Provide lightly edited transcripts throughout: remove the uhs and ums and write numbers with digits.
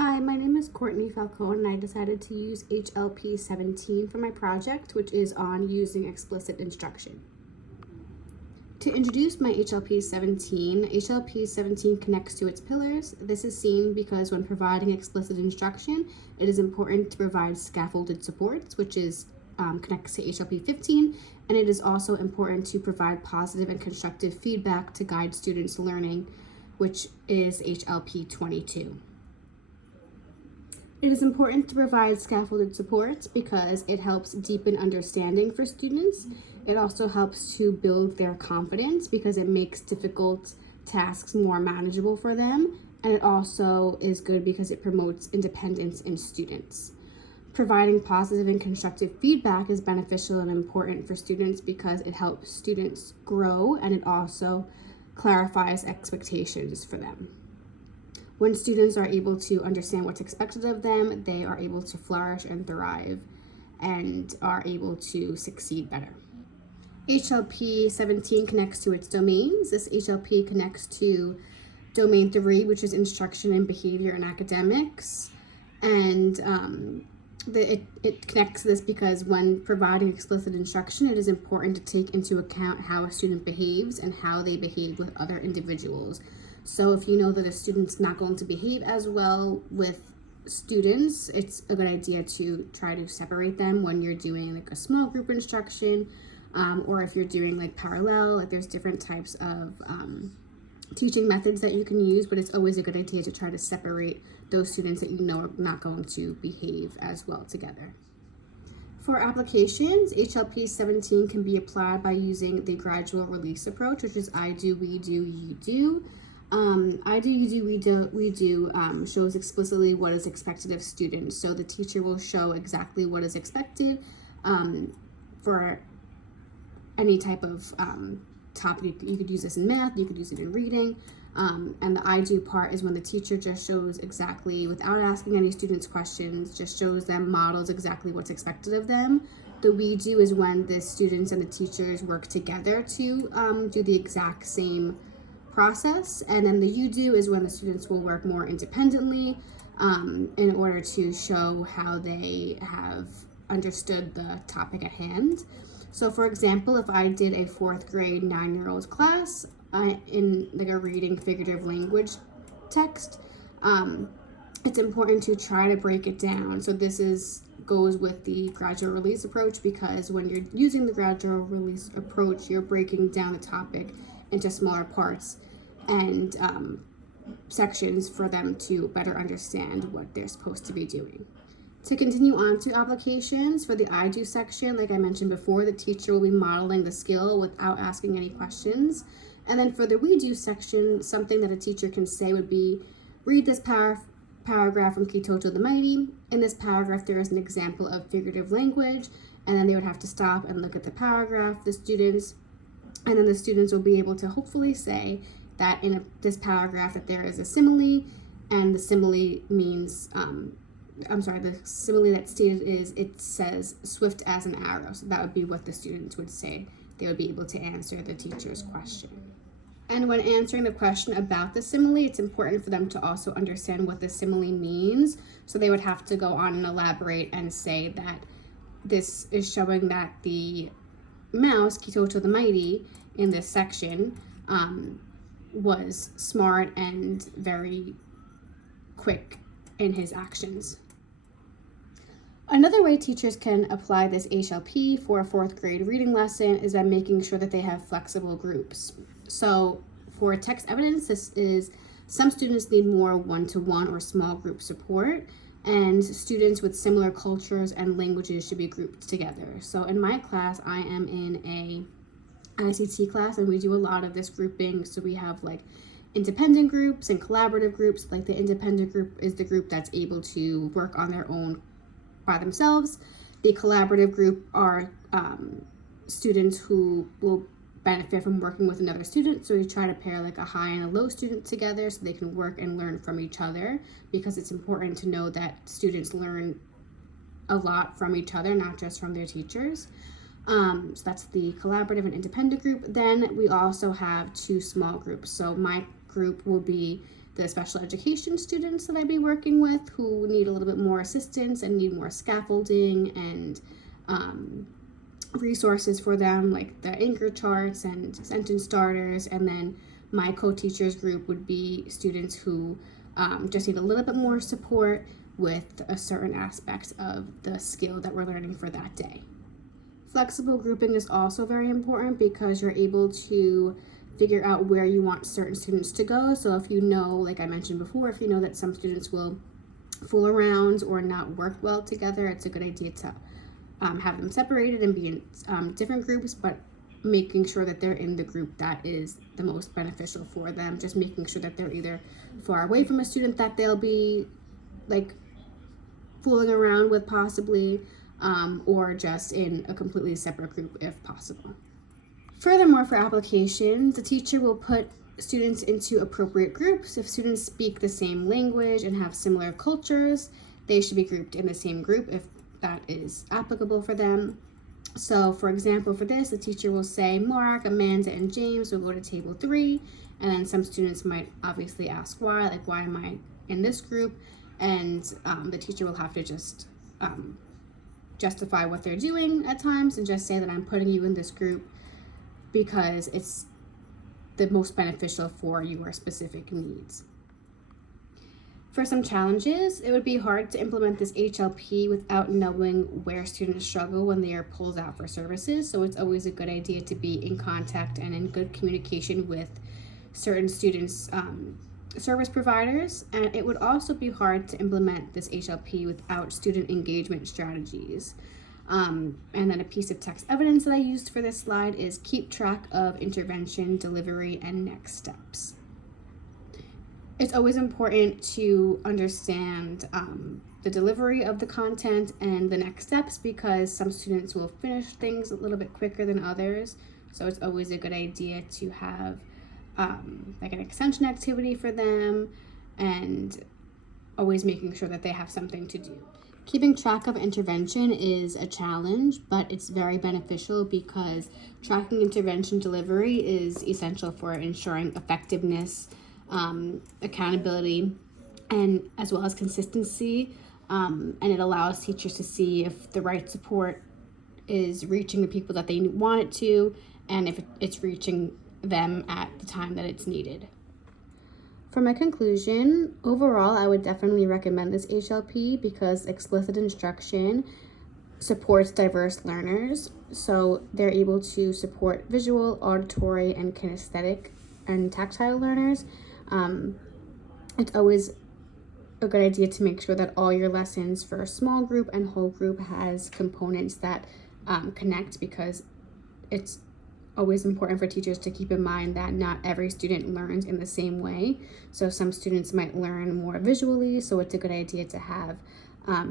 Hi, my name is Courtney Falcone, and I decided to use HLP 17 for my project, which is on using explicit instruction. To introduce my HLP 17 connects to its pillars. This is seen because when providing explicit instruction, it is important to provide scaffolded supports, which is connects to HLP 15, and it is also important to provide positive and constructive feedback to guide students' learning, which is HLP 22. It is important to provide scaffolded supports because it helps deepen understanding for students. It also helps to build their confidence because it makes difficult tasks more manageable for them. And it also is good because it promotes independence in students. Providing positive and constructive feedback is beneficial and important for students because it helps students grow, and it also clarifies expectations for them. When students are able to understand what's expected of them, they are able to flourish and thrive and are able to succeed better. HLP 17 connects to its domains. This HLP connects to domain 3, which is instruction and behavior and academics. And it connects this because when providing explicit instruction, it is important to take into account how a student behaves and how they behave with other individuals. So if you know that a student's not going to behave as well with students, it's a good idea to try to separate them when you're doing like a small group instruction, or if you're doing like parallel, like there's different types of teaching methods that you can use, but it's always a good idea to try to separate those students that you know are not going to behave as well together. For applications, HLP 17 can be applied by using the gradual release approach, which is I do, we do, you do. I do, you do, we do shows explicitly what is expected of students. So the teacher will show exactly what is expected for any type of topic. You could use this in math, you could use it in reading. And the I do part is when the teacher just shows exactly, without asking any students questions, just shows them, models exactly what's expected of them. The we do is when the students and the teachers work together to do the exact same process, and then the you do is when the students will work more independently in order to show how they have understood the topic at hand. So for example, if I did a 4th grade 9-year-old class in like a reading figurative language text, it's important to try to break it down. So this goes with the gradual release approach, because when you're using the gradual release approach, you're breaking down the topic into smaller parts and sections for them to better understand what they're supposed to be doing. To continue on to applications, for the I do section, like I mentioned before, the teacher will be modeling the skill without asking any questions. And then for the we do section, something that a teacher can say would be, read this paragraph from Kitoto the Mighty. In this paragraph, there is an example of figurative language, and then they would have to stop and look at the paragraph, the students, and then the students will be able to hopefully say that in this paragraph that there is a simile, and the simile means, the simile that's stated is, it says swift as an arrow. So that would be what the students would say. They would be able to answer the teacher's question. And when answering the question about the simile, it's important for them to also understand what the simile means. So they would have to go on and elaborate and say that this is showing that the mouse, Kitoto the Mighty, in this section was smart and very quick in his actions. Another way teachers can apply this HLP for a 4th grade reading lesson is by making sure that they have flexible groups. So for text evidence, this is some students need more one-to-one or small group support, and students with similar cultures and languages should be grouped together. So in my class, I am in a ICT class, and we do a lot of this grouping. So we have like independent groups and collaborative groups. Like the independent group is the group that's able to work on their own by themselves. The collaborative group are students who will benefit from working with another student. So we try to pair like a high and a low student together so they can work and learn from each other, because it's important to know that students learn a lot from each other, not just from their teachers. So that's the collaborative and independent group. Then we also have 2 small groups. So my group will be the special education students that I'd be working with who need a little bit more assistance and need more scaffolding and resources for them, like the anchor charts and sentence starters. And then my co-teachers group would be students who just need a little bit more support with a certain aspect of the skill that we're learning for that day. Flexible grouping is also very important because you're able to figure out where you want certain students to go. So if you know, like I mentioned before, if you know that some students will fool around or not work well together, it's a good idea to have them separated and be in different groups, but making sure that they're in the group that is the most beneficial for them. Just making sure that they're either far away from a student that they'll be like fooling around with possibly, or just in a completely separate group if possible. Furthermore, for application, the teacher will put students into appropriate groups. If students speak the same language and have similar cultures, they should be grouped in the same group if that is applicable for them. So for example, for this, the teacher will say, Mark, Amanda, and James will go to table 3. And then some students might obviously ask why, like, why am I in this group? And the teacher will have to just justify what they're doing at times and just say that I'm putting you in this group because it's the most beneficial for your specific needs. For some challenges, it would be hard to implement this HLP without knowing where students struggle when they are pulled out for services. So it's always a good idea to be in contact and in good communication with certain students' service providers. And it would also be hard to implement this HLP without student engagement strategies. And then a piece of text evidence that I used for this slide is keep track of intervention, delivery, and next steps. It's always important to understand the delivery of the content and the next steps because some students will finish things a little bit quicker than others. So it's always a good idea to have like an extension activity for them and always making sure that they have something to do. Keeping track of intervention is a challenge, but it's very beneficial because tracking intervention delivery is essential for ensuring effectiveness, accountability, and as well as consistency. And it allows teachers to see if the right support is reaching the people that they want it to, and if it's reaching them at the time that it's needed. For my conclusion, overall, I would definitely recommend this HLP because explicit instruction supports diverse learners. So they're able to support visual, auditory, and kinesthetic and tactile learners. It's always a good idea to make sure that all your lessons for small group and whole group has components that connect, because it's always important for teachers to keep in mind that not every student learns in the same way. So some students might learn more visually, so it's a good idea to have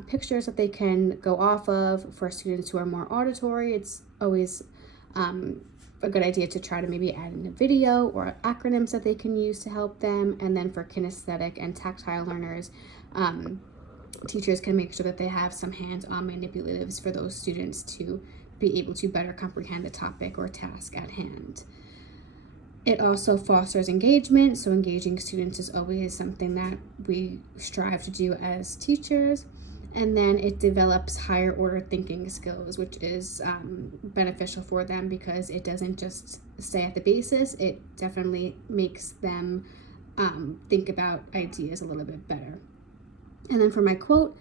pictures that they can go off of. For students who are more auditory, it's always a good idea to try to maybe add in a video or acronyms that they can use to help them. And then for kinesthetic and tactile learners, teachers can make sure that they have some hands-on manipulatives for those students to be able to better comprehend the topic or task at hand. It also fosters engagement, so engaging students is always something that we strive to do as teachers. And then it develops higher order thinking skills, which is beneficial for them because it doesn't just stay at the basis, it definitely makes them think about ideas a little bit better. And then for my quote,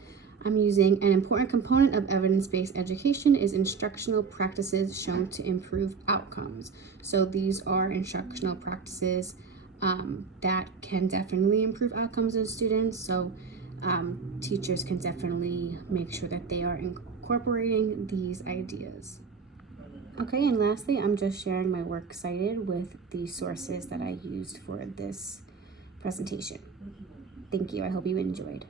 I'm using an important component of evidence-based education is instructional practices shown to improve outcomes. So these are instructional practices that can definitely improve outcomes in students. So teachers can definitely make sure that they are incorporating these ideas. Okay, and lastly, I'm just sharing my works cited with the sources that I used for this presentation. Thank you. I hope you enjoyed.